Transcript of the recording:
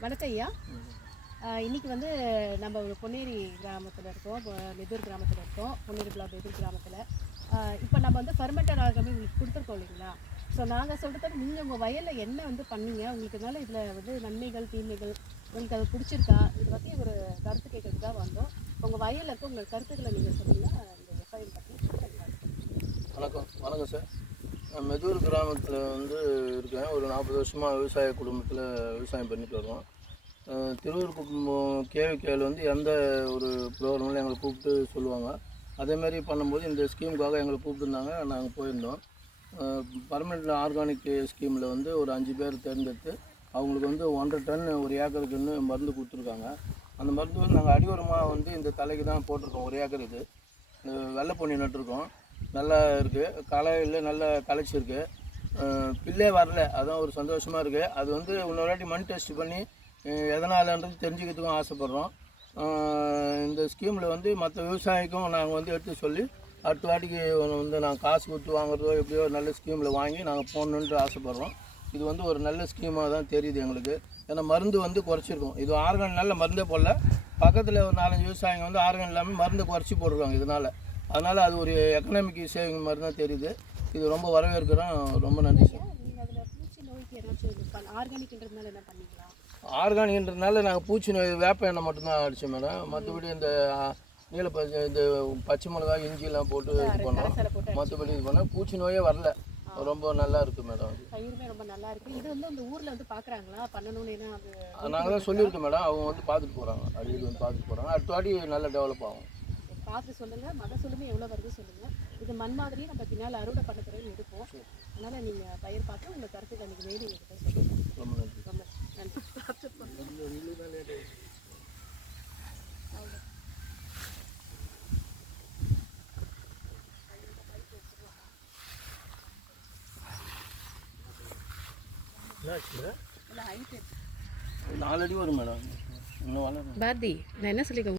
வணக்கம் ஐயா. இன்றைக்கி வந்து நம்ம ஒரு பொன்னேரி கிராமத்தில் இருக்கோம், நெதூர் கிராமத்தில் இருக்கோம், பொன்னேரி பிளாக் நெதூர் கிராமத்தில். இப்போ நம்ம வந்து ஃபெர்மெண்டட் ஆர்கானிக் உங்களுக்கு கொடுத்துருக்கோம் இல்லைங்களா? ஸோ நாங்கள் சொல்கிறத நீங்கள் உங்கள் வயலில் என்ன வந்து பண்ணீங்க, உங்களுக்கு இதனால் இதில் வந்து நன்மைகள் தீமைகள் உங்களுக்கு அது பிடிச்சிருக்கா, இதை பற்றி ஒரு கருத்து கேட்கறதுக்காக வந்தோம். உங்கள் வயலில் இருக்க உங்கள் கருத்துக்களை நீங்கள் சொன்னீங்கன்னா இந்த விவசாயம் பற்றி. வணக்கம் சார். நான் மெதூர் கிராமத்தில் வந்து இருக்கேன். ஒரு 40 வருஷமாக விவசாய குடும்பத்தில் விவசாயம் பண்ணிட்டு வரோம். திருவூர் கேவிகேவில் வந்து எந்த ஒரு ப்ரோக்ராமில் எங்களை கூப்பிட்டு சொல்லுவாங்க. அதேமாதிரி பண்ணும்போது இந்த ஸ்கீமுக்காக எங்களை கூப்பிட்டுருந்தாங்க. நாங்கள் போயிருந்தோம். பர்மனெண்ட் ஆர்கானிக் ஸ்கீமில் வந்து ஒரு 5 பேர் தேர்ந்தெடுத்து அவங்களுக்கு வந்து 1.5 டன் ஒரு ஏக்கருக்குன்னு மருந்து கொடுத்துருக்காங்க. அந்த மருந்து வந்து நாங்கள் அடியோரமாக வந்து இந்த தலைக்கு தான் போட்டிருக்கோம். ஒரு ஏக்கர் இது வெள்ளை பொன்னி நட்டுருக்கோம். நல்லா இருக்குது, களையில் நல்லா களைச்சிருக்கு, பில்லே வரல. அதுதான் ஒரு சந்தோஷமாக இருக்குது. அது வந்து இன்னொரு வாட்டி மண் டெஸ்ட் பண்ணி எதனாலன்றது தெரிஞ்சுக்கிறதுக்கும் ஆசைப்பட்றோம். இந்த ஸ்கீமில் வந்து மற்ற விவசாயிக்கும் நாங்கள் வந்து எடுத்து சொல்லி அடுத்த வாட்டிக்கு வந்து நாங்கள் காசு கொடுத்து வாங்குறதோ எப்படியோ நல்ல ஸ்கீமில் வாங்கி நாங்கள் போகணுன்ட்டு ஆசைப்பட்றோம். இது வந்து ஒரு நல்ல ஸ்கீமாக தான் தெரியுது எங்களுக்கு. ஏன்னா மருந்து வந்து குறைச்சிருக்கோம். இது ஆர்கான் நல்ல மருந்தே போடல. பக்கத்தில் ஒரு 4-5 விவசாயிங்க வந்து ஆர்கான் இல்லாமல் மருந்து குறைச்சி போட்டுருக்காங்க இதனால். அதனால் அது ஒரு எக்கனாமிக் சேவிங் மாதிரி தான் தெரியுது. இது ரொம்ப வரவேற்கிறோம். ரொம்ப நன்றி சார். ஆர்கானிக்ன்றதுனால நாங்கள் பூச்சி நோய் வேப்ப எண்ணெய் மட்டும்தான் அடித்தோம் மேடம். மற்றபடி இந்த இந்த பச்சை மிளகாய் இஞ்சிலாம் போட்டு இது பண்ணோம். மற்றபடி இது பண்ணோம். பூச்சி நோயே வரல. ரொம்ப நல்லா இருக்குது மேடம். ரொம்ப நல்லா இருக்குது. இது வந்து அந்த ஊரில் வந்து பார்க்குறாங்களா பண்ணணும்னு? நாங்கள் தான் சொல்லியிருக்கோம் மேடம். அவங்க வந்து பார்த்துட்டு போகிறாங்க. அடிக்கடி வந்து பார்த்துட்டு போகிறாங்க. அடுத்த வாட்டி நல்லா டெவலப் ஆகும். பார்த்து சொல்லுங்கள், மகசூலுமே எவ்வளோ வருது சொல்லுங்கள். இது மண் மாதிரியே நம்ம பின்னால் அறுவடை பண்ண பிறகு எடுப்போம். அதனால் நீங்கள் பயிர் பார்த்து உங்கள் கருத்துக்கள் அன்றைக்கி மேலே எங்கள்கிட்ட சொல்லுங்கள். ரொம்ப நன்றி. ரொம்ப நன்றி. நாலு அடி வரும் மேடம். இன்னும் வளரும். பாரதி, நான் என்ன சொல்லிக்க